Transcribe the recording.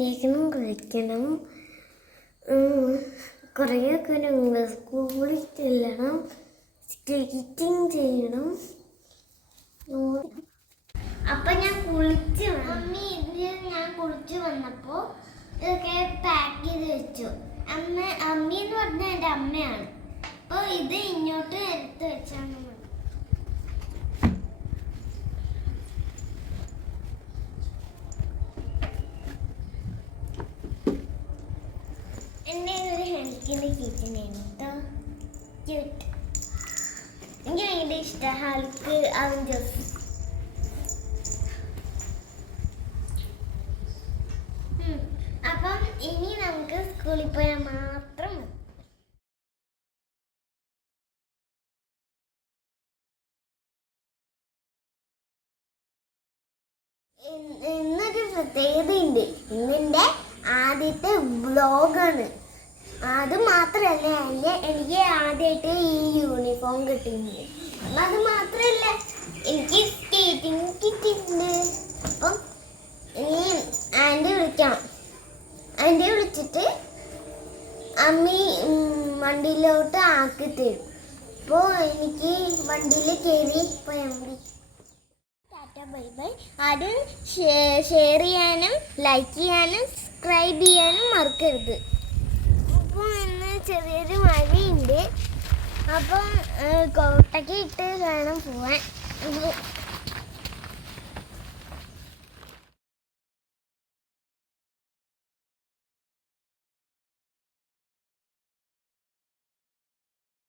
ലേഖനം കഴിക്കണം, കുറേയൊക്കെ സ്കൂളിൽ ചെല്ലണം, സ്കേറ്റിംഗ് ചെയ്യണം. അപ്പം ഞാൻ കുളിച്ച് മമ്മി ഞാൻ കുളിച്ച് വന്നപ്പോൾ ഇതൊക്കെ പാക്ക് ചെയ്ത് വെച്ചു. അമ്മി എന്ന് പറഞ്ഞാൽ എൻ്റെ അമ്മയാണ്. അപ്പോൾ ഇത് ഇങ്ങോട്ട് എടുത്ത് വെച്ചാണ് മതി. എൻ്റെ ഒരു ഹെൽക്കിൻ്റെ കിച്ചനാണ് കേട്ടോ. ക്യൂട്ട്. എനിക്ക് ഭയങ്കര ഇഷ്ടമാണ് ഹൾക്ക് അവഞ്ചേഴ്സ്. അപ്പം ഇനി നമുക്ക് സ്കൂളിൽ പോയാൽ മാത്രം മതി. ഇന്നൊരു പ്രത്യേകതയുണ്ട്. ഇന്നെൻ്റെ ആദ്യത്തെ വ്ലോഗാണ്. അത് മാത്രമല്ല, എനിക്ക് ആദ്യമായിട്ട് ഈ യൂണിഫോം കിട്ടുന്നത്. അത് മാത്രമല്ല, എനിക്ക് സ്കേറ്റിംഗ് കിട്ടിയിട്ടുണ്ട്. അപ്പം ഇനി ആൻറ്റി വിളിക്കണം. ആൻറ്റി വിളിച്ചിട്ട് അമ്മി വണ്ടിയിലോട്ട് ആക്കി തരും. അപ്പോൾ എനിക്ക് വണ്ടിയിൽ കയറി പോയാൽ മതി. Tata bye bye. ആദ്യം ഷെയർ ചെയ്യാനും ലൈക്ക് ചെയ്യാനും സബ്സ്ക്രൈബ് ചെയ്യാനും മറക്കരുത്. അപ്പോൾ ഇന്ന് ചെറിയൊരു മഴയുണ്ട്. അപ്പം കോട്ടൊക്കെ ഇട്ട് വേണം പോവാൻ.